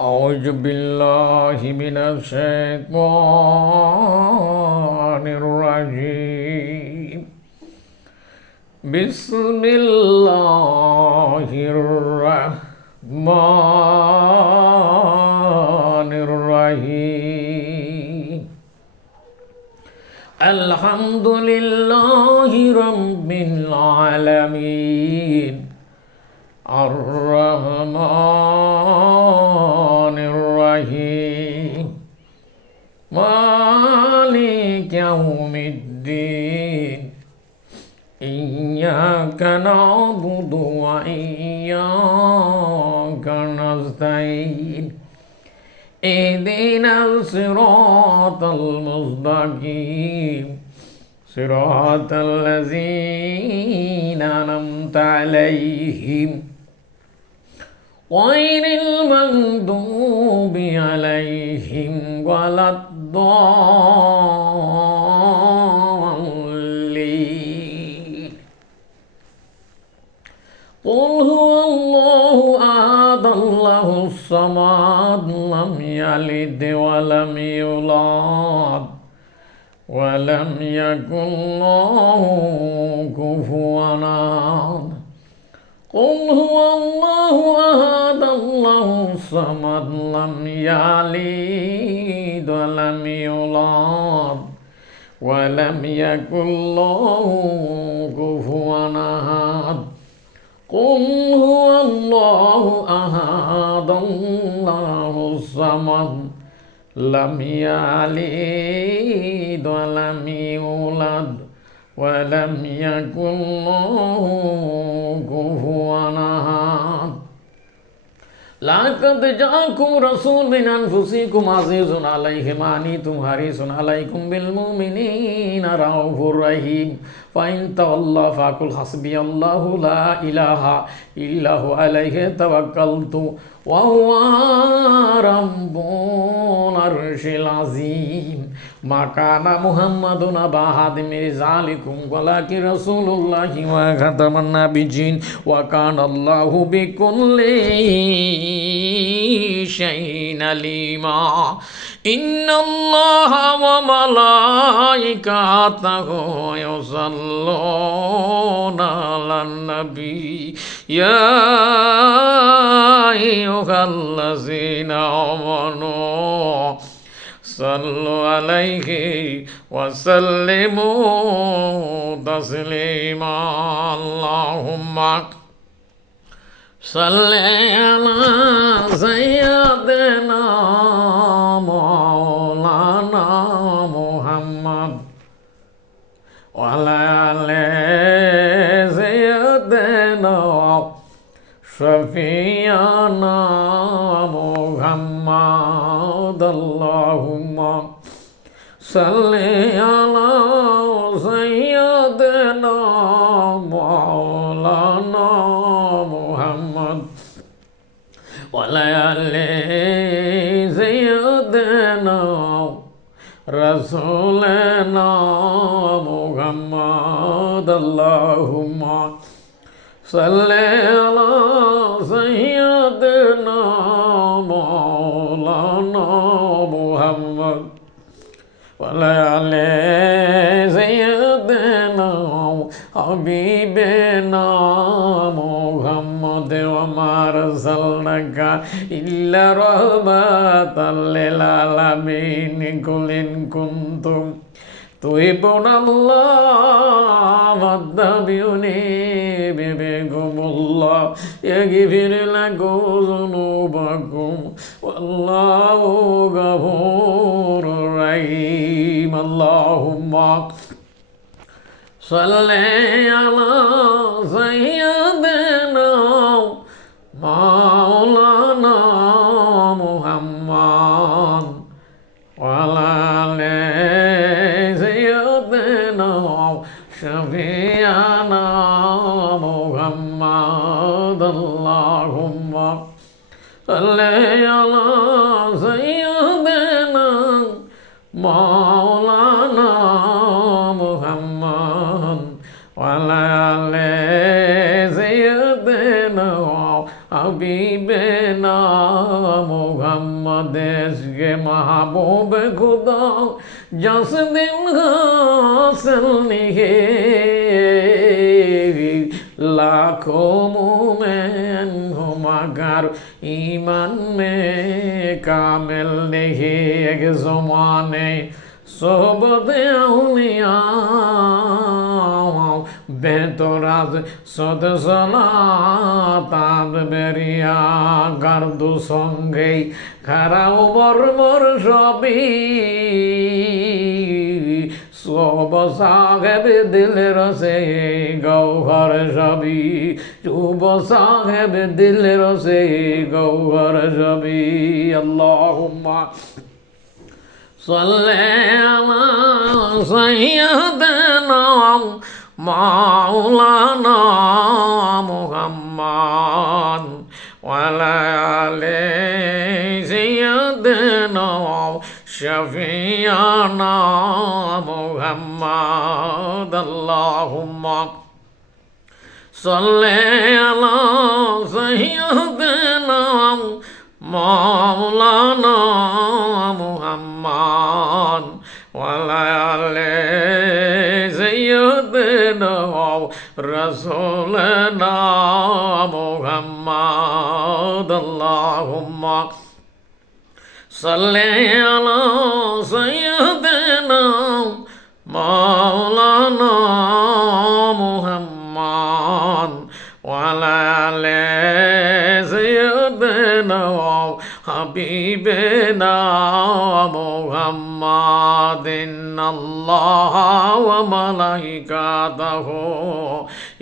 أعوذ بالله من الشيطان الرجيم. بسم الله الرحمن الرحيم. الحمد لله رب العالمين الرحمن الرحيم مالك يوم الدين إياك نعبد وإياك نستعين اهدنا الصراط المستقيم صراط الذين أنعمت عليهم غير المغضوب عليهم ولا الضالين. قل هو الله أحد الله الصمد لم يلد ولم يولد ولم يكن له كفوا أحد. قل هو الله أحد الله الصمد لم يلد ولم يولد ولم يكن له كفوا أحد. قل هو الله أحد الله الصمد لم يلد ولم يولد ولم يكن له كفوا أحد. لقد جاءكم رسول من أنفسكم عزيز عليه ما عنتم حريص عليكم بالمؤمنين رؤوف رحيم. فإن تولوا فقل حسبي الله لا إله إلا هو عليه توكلت وهو رب العرش العظيم. ما كان محمد أبا أحد من رجالكم ولكن رسول الله وخاتم النبيين وكان الله بكل شيء عليما. إن الله وملائكته يصلون على النبي يا أيها الذين آمنوا صلوا عليه وسلموا تسليما. اللهم صل على سيدنا مولانا محمد وعلى آل سيدنا شفيعنا محمد. اللهم صل على سيدنا مولانا محمد وعلى آل سيدنا رسولنا محمد. اللهم صل على سيدنا مولانا محمد وعلى آل سيدنا حبيبنا محمد. وما أرسلناك إلا رحمة للعالمين. قل إن كنتم تحبون الله فاتبعوني يحببكم الله يغفر لكم ذنوبكم والله غفور رحيم. اللهم صل على سيدنا مولانا محمد وعلى آل سيدنا شفيعنا محمد. اللهم صل على سيدنا مولانا محمد وعلى آل سيدنا হাবিবে না মোহাম্মদ এসকে মাহবুব খুদা জস দিন হাসিল নিহে लाखों मोमेन हो मगर ईमान में कामिल नहीं एक ज़माने सोबत औलिया बेतराज सद सलात बेरिया गर्दु संगे खाराओ मर सभी সব সাহেব দিলের সে গৌহর সবি চুব সাহেব দিলের সে গৌহর সবি আল্লাহুম্মা সাল্লি আলা সাইয়্যিদিনা মাওলানা মুহাম্মদ ওয়া আলা আলি সাইয়্যিদিনা शफियाना मुहम्मद अल्लाहुम्मा सल्ले अला सय्यिदिना मौलाना मुहम्मद व अला आलि सय्यिदिना रसूलना मुहम्मद अल्लाहुम्मा सल्ले अला सय्यिदिना मौलाना मुहम्मद व अला आलि सय्यिदिना हबीबिना मुहम्मदिन अल्लाह व मलाइकातहु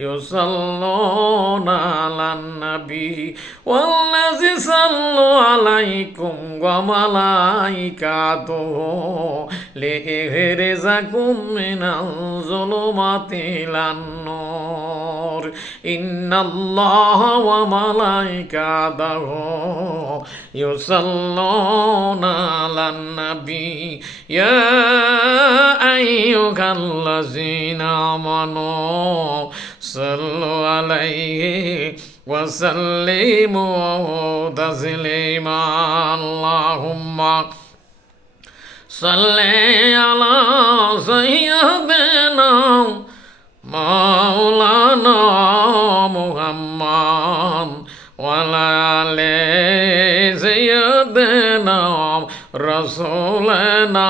युसल्लूना अलन नबी वल्लज़ी सल्लु अलैकुम व मलाइकातुहु लियहरिज़कुम मिनल ज़ुलुमाति इलन नूर इन्नल्लाह व मलाइकातहु युसल्लूना अलन नबी या अय्युहल्लज़ीना आमनू सल्लु अलैहि वसल्लिमू तस्लीमा अल्लाहुम्मा सल्ली अला सय्यिदिना मौलाना मुहम्मद व अला आलि सय्यिदिना रसूलना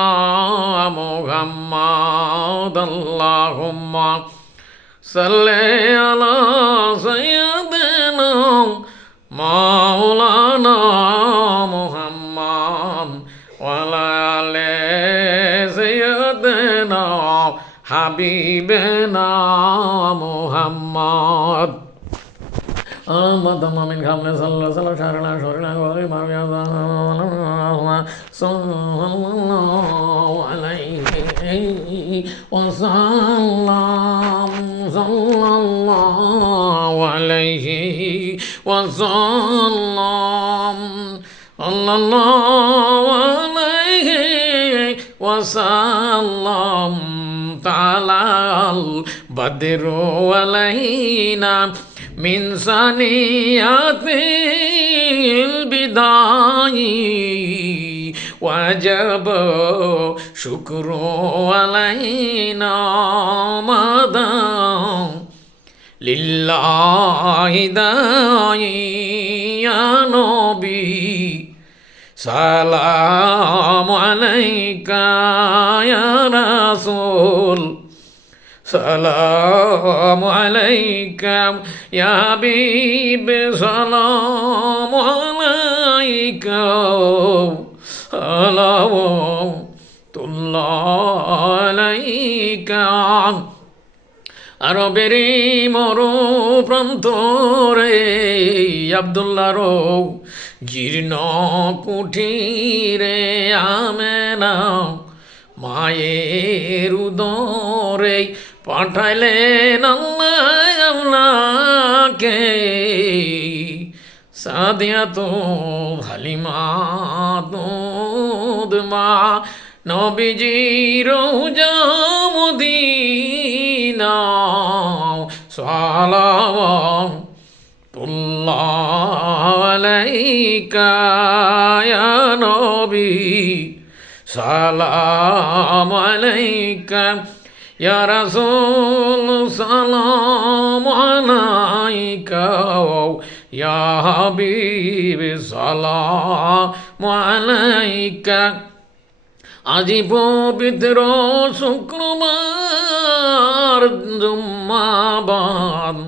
मुहम्मद अल्लाहुम्मा सल्ले अला सय्यिदिना मौलाना मुहम्मद व अला आलि सय्यिदिना हबीबिना मुहम्मद आमद मोमिन खामने सल्लल्लाहु अलैहि शरणा शरणा गोरी माविया सल्लल्लाहु अलैहि वसल्लम सल्लल्लाहु अलैहि वसल्लम सल्लल्लाहु अलैहि वसल्लम तालाल बद्रु अलैना मिन सनियातिल बिदाई वजब शुक्र अलैना मदा लिल्लाहि दाई या नबी सलाम अलैका या रसूल सलाम अलैका या हबीब सलाम अलैका सलावतुल्लाह अलैका আরবেরি মরু প্রান্তরে আব্দুল্লাহর জীর্ণ কুঠিরে আমেনা মায়ের উদরে পাঠাইলেন আল্লাহ আল্লাহকে সাদিয়া তো হালিমা দুধ মা নবীজির রওজা মদিনা সালাওয়াত আলাইকা ইয়া নবী সালাম আলাইকা ইয়া রাসূল সালাম আলাইকা ইয়া হাবিব সালাম আলাইকা। আজি পবিত্র শুক্রবার জুম্মাবাদ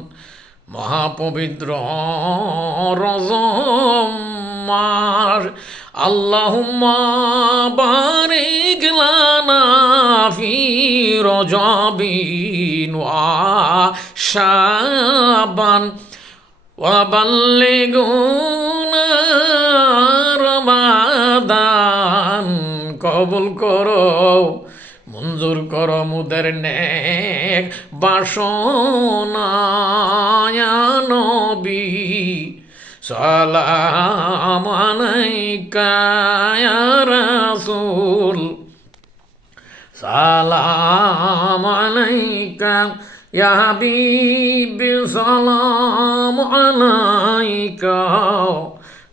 মহাপবিত্র রজব মাস। আল্লাহুম্মা বারিক লানা ফি রজবিন ওয়া শাবান ওয়া বাল্লিগুনা রমাদান। কবুল করো, মঞ্জুর করো মুদের নেক বাসনা ইয়া নবী সালাম আলাইকা ইয়া রাসূল সালাম আলাইকা ইয়া হাবিব সালাম আলাইকা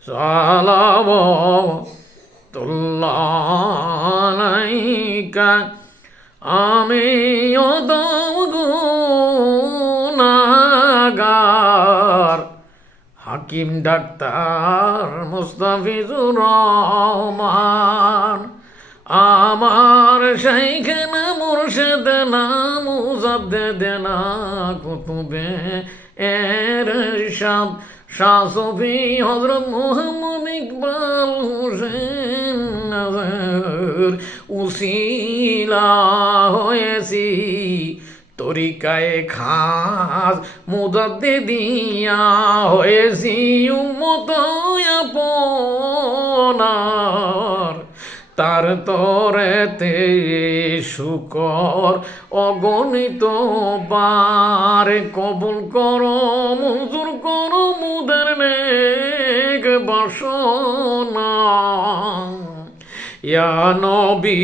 সালাওয়াতুল্লাহ আলাইকা। আমি গুনাহগার হাকিম ডাক্তার মুস্তাফিজুর রহমান আমার শাইখনা মুর্শিদনা মুজাদ্দিদনা কুতুবে এরশাদ শাহ সফি হযরত মুহাম্মদ ইকবাল হোসেন নজর উসিলা হয়েছি তরিকায়ে খাস মুজাদ্দিদিয়া হয়েছি উম্মত আপনার। তার তরেতে শুকর অগণিত বার কবুল করো, মঞ্জুর করো মুদের নেক বাসনা ইয়া নবী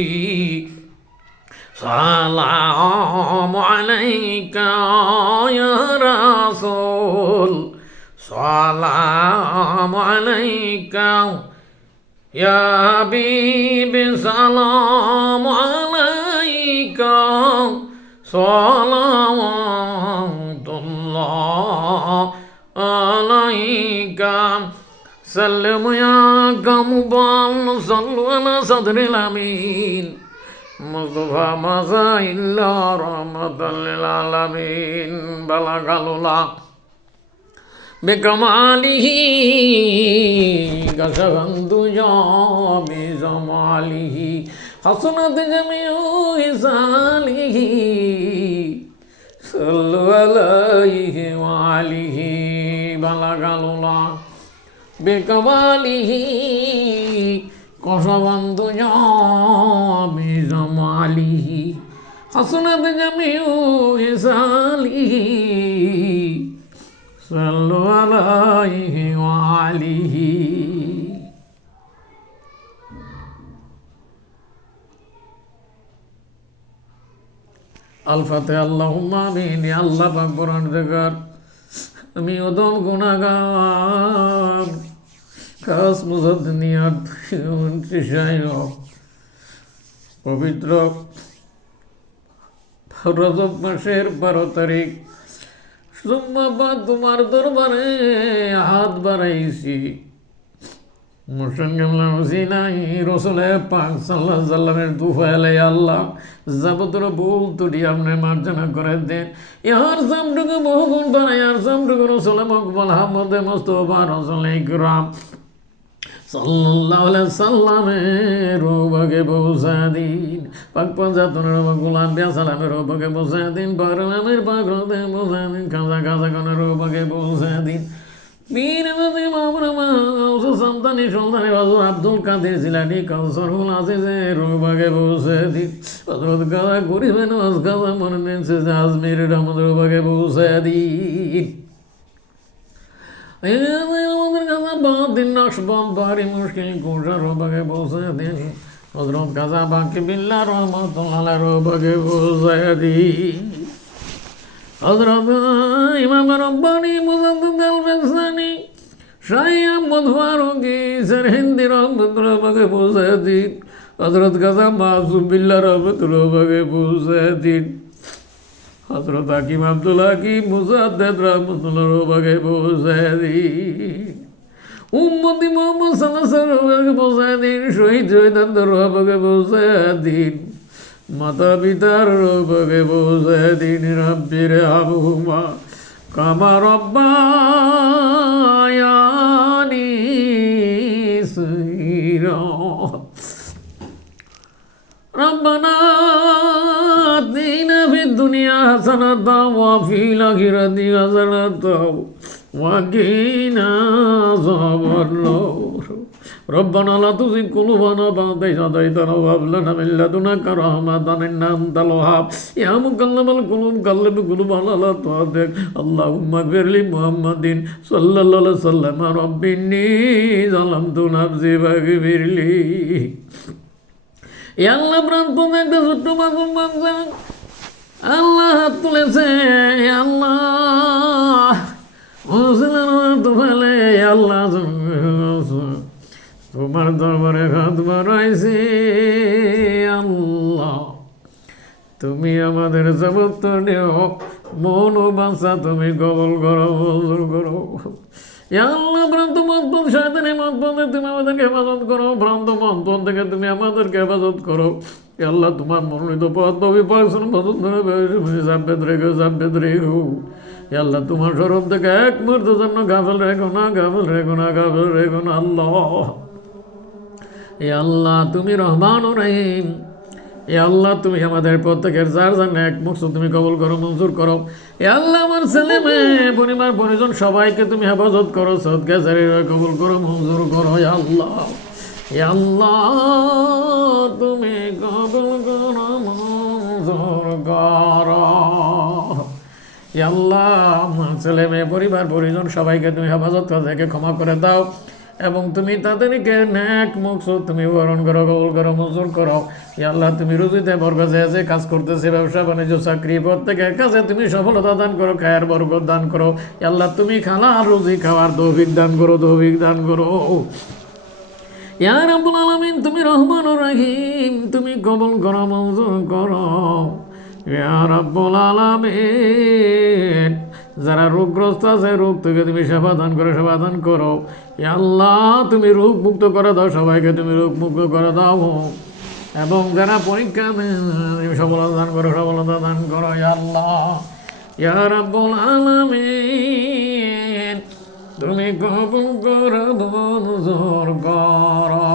সালাম আলাইকা ইয়া রাসূল সালাম আলাইকা ইয়া হাবিব সালাম আলাইকা সালাওয়াতুল্লাহ আলাইকা। সাল্লামু ইয়া কামুবাল সাল্লু আলা সাদরিল আমিন মুস্তাফা মাযাইল্লা রাহমাতাল লিল আলামিন বালাগালুল্লাহ বিকামালিহি কাশাফান্তু বিজামালিহি হাসানাত জামিউ ইসালিহি সাল্লু আলাইহি ওয়া আলিহি বালাগালুল্লাহ বিকামালিহি কাশাফান্তু বিজামালিহি হাসানাত জামিউ ইসালিহি সাল্লু আলাইহি ওয়া আলিহি। আল ফাতিহা। আল্লাহুম্মা আমিন। আল্লাহ পাক পরওয়ারদিগার আমি অদম গুনাহগার খাস মুজাদ্দিদিয়াত পবিত্র রজব মাসের 12 তারিখ সোমবার তোমার দরবারে হাত বাড়াইছি রসুলে পাক সাল্লাল্লাহু আলাইহি সাল্লামের দুফাইলে আল্লাহ যাবতীয় ভুল ত্রুটি আপনি মার্জনা করে দেন। ইহার সামটুকু বহুগুণ বানাই আর সামটুকু রসুলে মকবুল আহমদে মুস্তাফা রসুল ইকরাম সাল্লাল্লাহু আলাইহি সাল্লামের রোবকে পৌঁছা দিন। পাক পাঞ্জাতনের রোবকুল আম্বিয়া সালামের রোবকে পৌঁছা দিন। পারলামের পাক রোদে পৌঁছা দিন। খাজা খাজা কোনের রোবকে পৌঁছা দিন। পীর নদী মামরামা সন্তানি সন্তানি হযরত আব্দুল কাদের জিলানী কাউসারুল আজিজের রোবকে পৌঁছা দিন। হযরত গাজা গরিবেন ওয়াজ গাজা মনে সে আজমির রহমত রোবকে পৌঁছা দিন। আমাদের কাছে বহুত দিন নকশবন্দ ভারী মুশকিল গোসা রোবকে পৌঁছা দিন। হযরত গাজা বাকি বিল্লাহ রহমাতুল্লাহ রোবকে পৌঁছা দিন। হযরত ইমাম রব্বানী মুজাদ্দিদ আল-বাসানি শাহ আহমদ ফারুকী সরহিন্দি রহমতুল্লাহ আলাইহি পৌঁছে দিন। হযরত খাজা মাসুম বিল্লাহ রহমতুল্লাহ আলাইহি পৌঁছে দিন। হযরত হাকিম আব্দুল হাকিম মুজাদ্দিদ রহমতুল্লাহ আলাইহি পৌঁছে দিন। উম্মতি মুহাম্মদ সাল্লাল্লাহু আলাইহি ওয়াসাল্লামকে পৌঁছে দিন। শহীদ শহীদানদের রহমকে পৌঁছে দিন। মাতা পিতার রহমকে পৌঁছে দিন। রাব্বির হামহুমা কামা রব্বায়ানি সগীরা। রব্বানা আতিনা ফিদ দুনিয়া হাসানাতাও ওয়া ফিল আখিরাতি হাসানাতাও ওয়া কিনা আযাবান্নার। রব্বানা লা তুযিগ কুলুবানা বা'দা ইয হাদাইতানা ওয়া হাব লানা মিন লাদুনকা রাহমাতান ইন্নাকা আনতাল ওয়াহ্হাব। ইয়া মুকাল্লিবাল কুলুব কাল্লিব কুলুবানা আলা তাআতিক। আল্লাহুম্মা ইগফিরলি মুহাম্মাদিন সাল্লাল্লাহু আলাইহি ওয়াসাল্লাম রাব্বি ইন্নী যালামতু নাফসি ফাগফিরলি। আল্লাহ প্রান্তনে একটা ছোট্ট মাসুম বাচ্চা আল্লাহ হাত তুলেছে। আল্লাহ ফেলে আল্লাহ তোমার দরবারে হাত বাড়াইছে। আল্লাহ তুমি আমাদের যাবতীয় মন ও বাঁচা তুমি কবুল করো, মঞ্জুর করো। আল্লাহ ভ্রান্ত মতপথ শয়তানি মতপথে তুমি আমাদেরকে হেফাজত করো। ভ্রান্ত মতপথ থেকে তুমি আমাদেরকে হেফাজত করো। আল্লাহ তোমার মনোনীত পথ বিপর্যন পছন্দ সাব্যত রেখো। আল্লাহ তোমার সরব থেকে এক মুহূর্তের জন্য গাফেল রেখো না, গাফেল রেখো না, গাফেল রেখো না। আল্লাহ তুমি রহমান ও রহিম। আল্লাহ তুমি আমাদের প্রত্যেকের যার জন্য এক মকসুদ তুমি কবুল করো, মঞ্জুর করো। আল্লাহ আমার ছেলে মেয়ে পরিবার পরিজন সবাইকে তুমি হেফাজত করো, সদকা জারিয়া কবুল করো, মঞ্জুর করো। আল্লাহ তুমি কবুল করো, মঞ্জুর করো। আল্লাহ আমার ছেলে মেয়ে পরিবার পরিজন সবাইকে তুমি হেফাজত করো, তাদেরকে ক্ষমা করে দাও এবং তুমি তাদেরকে নেক মকসুদ তুমি বরণ করো, কবুল করো, মঞ্জুর করো। আল্লাহ তুমি রুজিতে বরকত আছে, কাজ করতেছে, ব্যবসা বাণিজ্য চাকরি প্রত্যেকের কাছে তুমি সফলতা দান করো, খায়ের বরকত দান করো। আল্লাহ তুমি হালাল রুজি খাওয়ার তৌফিক দান করো, তৌফিক দান করো। ইয়া রাব্বুল আলামিন তুমি রহমান ও রহিম, তুমি কবুল করো, মঞ্জুর করো। ইয়া রাব্বুল আলামিন যারা রোগগ্রস্ত আছে রোগ থেকে তুমি সেবা দান করো, সেবা দান করো। আল্লাহ তুমি রোগ মুক্ত করে দাও, সবাইকে তুমি রোগ মুক্ত করে দাও এবং যারা পরীক্ষা সফলতা দান করো, সফলতা দান করো। আল্লাহ ইয়া রাব্বুল আলামিন তুমি কবুল করো, মঞ্জুর করো।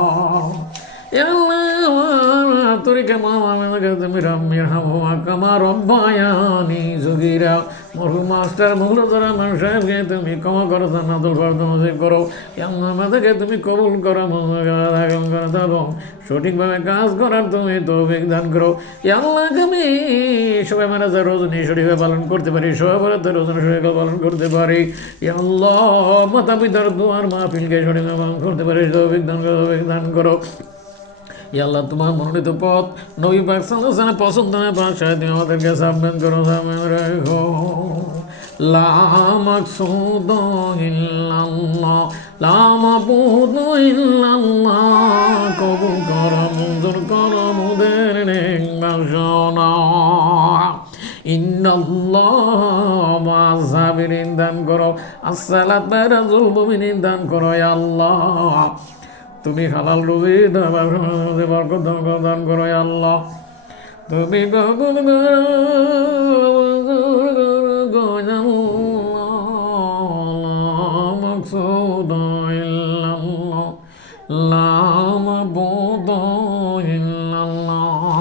তরিকা মামাকে তুমি রাম্মির হামা কামা রব্বায়ানি সগীরা। মরহুম মাস্টার মৌলতরা মান সাহেবকে তুমি ক্ষমা করো, জান্নাতুল ফেরদৌস করো। আমাদেরকে তুমি কবুল করো, এবং সঠিকভাবে কাজ করার তুমি তৌফিক দান করো। আল্লাহ আমি সবাই মারা যায় রজনী শরীফে পালন করতে পারি, সবাই মারাতে রজনী শরীফে পালন করতে পারি। আল্লাহ মাতা পিতার দোয়ার মাহফিলকে শরীফে পালন করতে পারি, তৌফিক দান করো, তৌফিক দান করো। আল্লাহ তোমার মনোনীত পথ নবী পাক সাল্লাল্লাহু আলাইহি ওয়াসাল্লাম পছন্দ না ভাষায় তুমি আমাদেরকে সাবধান করো, সাবধান রাখো। লা মাকসুদ ইল্লাল্লাহ, লা মাবুদ ইল্লাল্লাহ। কবুল করো, মঞ্জুর করো মোদের নেক বাসনা। ইন্নাল্লাহ মা'আস সাবিরিন দান করো, আসসালাত বারাজুল মুমিনিন দান করো। আল্লাহ তুমি হালাল রুজি বরকত দান করো। আল্লাহ তুমি কবুল করো। মাকসুদ ইল্লাল্লাহ, লা মাবুদ ইল্লাল্লাহ।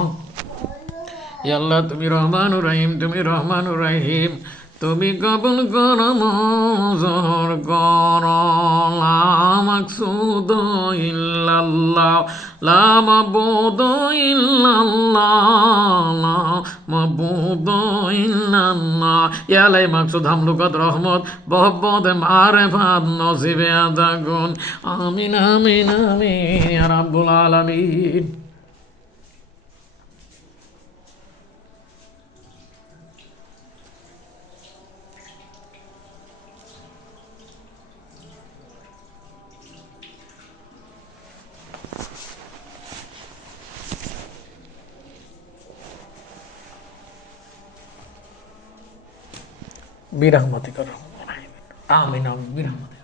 আল্লাহ তুমি রহমানুর রহিম, তুমি রহমানুর রহিম, তুমি কবুল করো, মঞ্জুর করো। লা মাকসুদ ইল্লাল্লাহ, লা মাবুদ ইল্লাল্লাহ, লা মাবুদ ইল্লাল্লাহ। ইয়া লাই মাকসুদ হামলুকাত রহমত বহবত মারেফাত নসিবে আদা গুণ। আমিন আমিন আমিন ইয়া রাব্বুল আলামিন। বিরহমাতিকা আমিন আমিন বিরহমাতিকা।